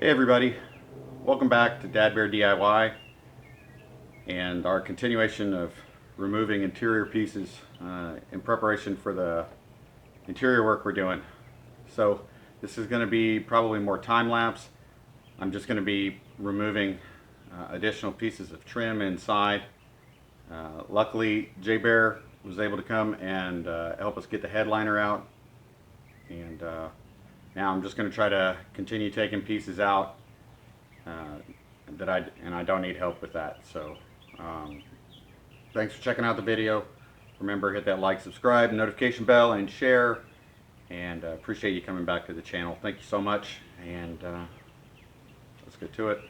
Hey everybody, welcome back to Dad Bear DIY and our continuation of removing interior pieces in preparation for the interior work we're doing. So this is going to be probably more time lapse. I'm just going to be removing additional pieces of trim inside. Luckily J Bear was able to come and help us get the headliner out, and now I'm just going to try to continue taking pieces out uh, I don't need help with that. So thanks for checking out the video. Remember, hit that like, subscribe, notification bell, and share. And appreciate you coming back to the channel. Thank you so much. And let's get to it.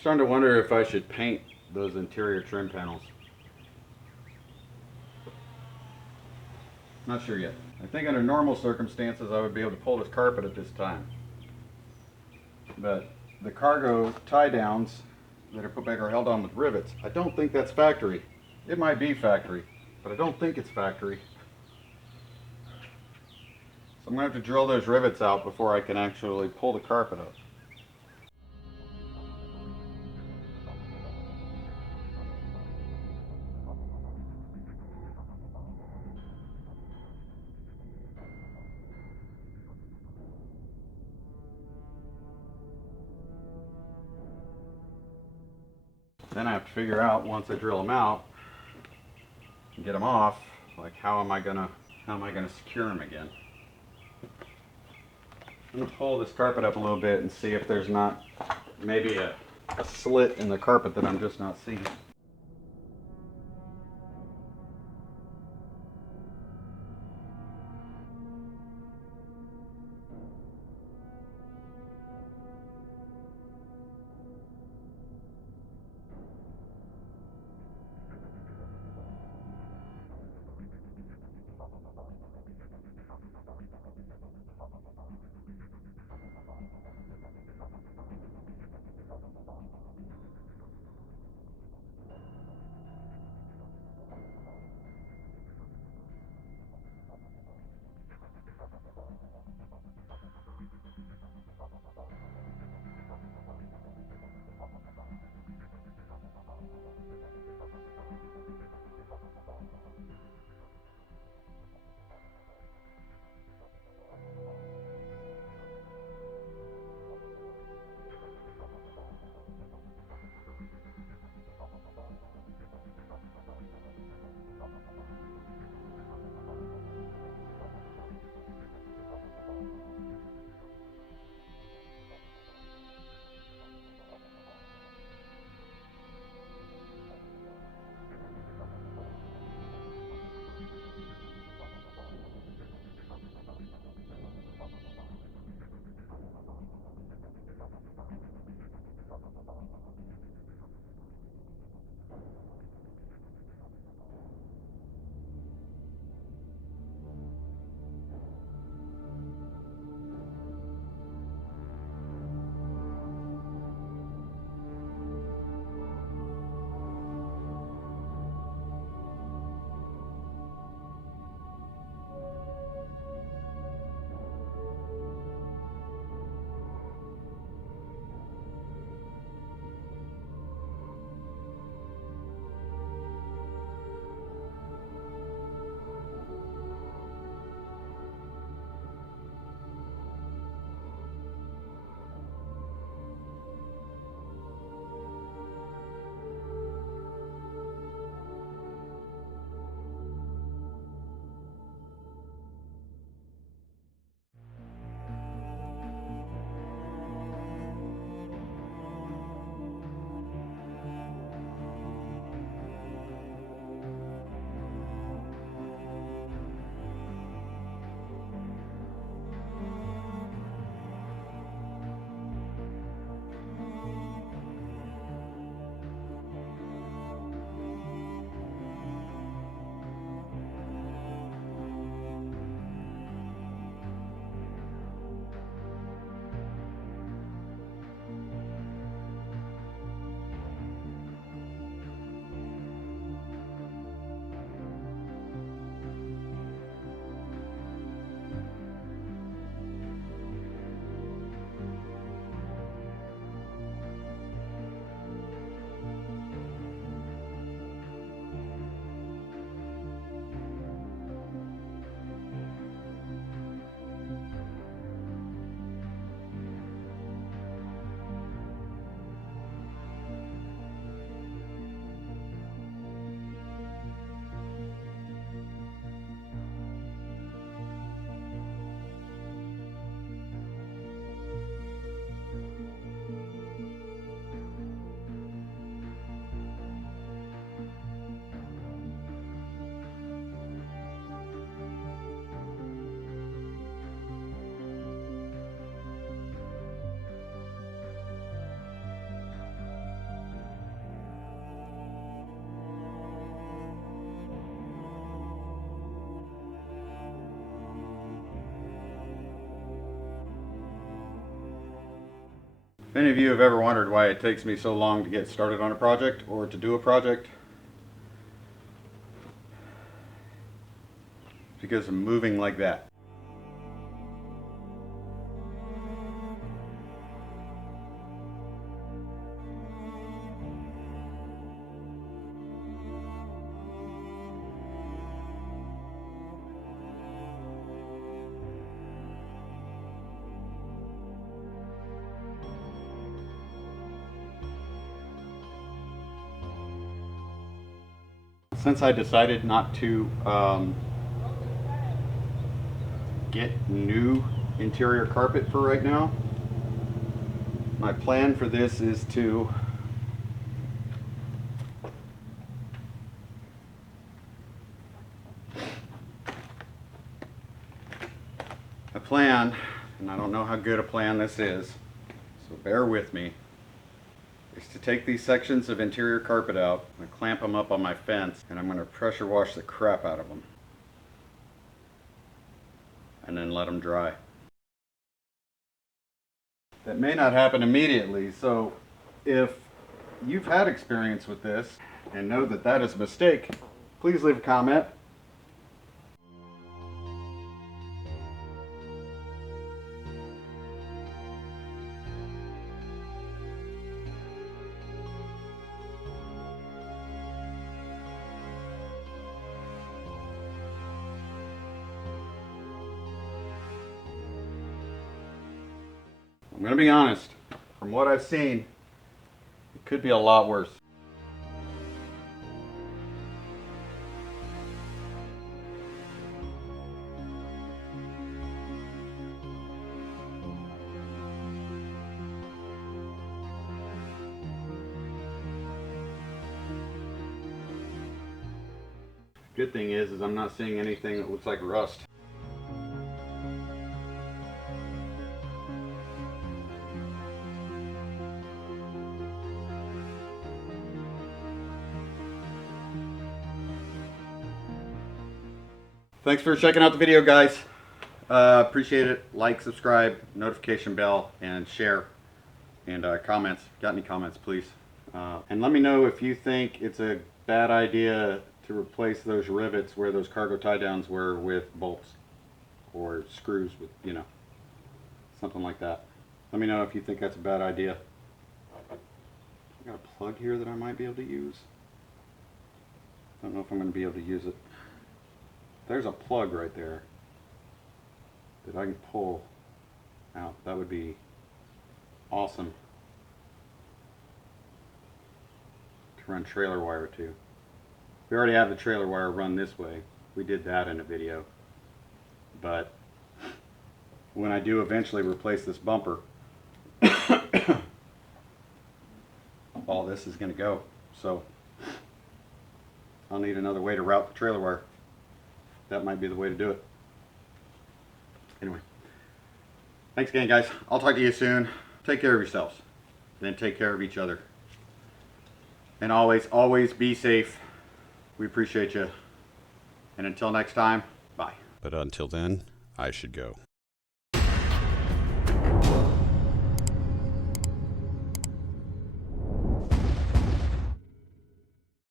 starting to wonder if I should paint those interior trim panels. Not sure yet. I think under normal circumstances I would be able to pull this carpet at this time. But the cargo tie downs that are put back are held on with rivets. I don't think that's factory. It might be factory, but I don't think it's factory. So I'm going to have to drill those rivets out before I can actually pull the carpet up. Then I have to figure out, once I drill them out and get them off, like how am I gonna secure them again? I'm gonna pull this carpet up a little bit and see if there's not maybe a slit in the carpet that I'm just not seeing. If any of you have ever wondered why it takes me so long to get started on a project or to do a project, it's because I'm moving like that. Since I decided not to get new interior carpet for right now, my plan for this is to and I don't know how good a plan this is, so bear with me, is to take these sections of interior carpet out and clamp them up on my fence, and I'm going to pressure wash the crap out of them and then let them dry. That may not happen immediately, so if you've had experience with this and know that that is a mistake, please leave a comment. I'm going to be honest, from what I've seen, it could be a lot worse. Good thing is I'm not seeing anything that looks like rust. Thanks for checking out the video, guys. Appreciate it. Like, subscribe, notification bell, and share. And comments. Got any comments, please? And let me know if you think it's a bad idea to replace those rivets where those cargo tie downs were with bolts or screws with, you know, something like that. Let me know if you think that's a bad idea. I got a plug here that I might be able to use. Don't know if I'm going to be able to use it. There's a plug right there that I can pull out. That would be awesome to run trailer wire to. We already have the trailer wire run this way. We did that in a video. But when I do eventually replace this bumper, all this is going to go. So I'll need another way to route the trailer wire. That might be the way to do it. Anyway, thanks again, guys. I'll talk to you soon. Take care of yourselves. Then take care of each other. And always be safe. We appreciate you. And until next time, bye. But until then, I should go.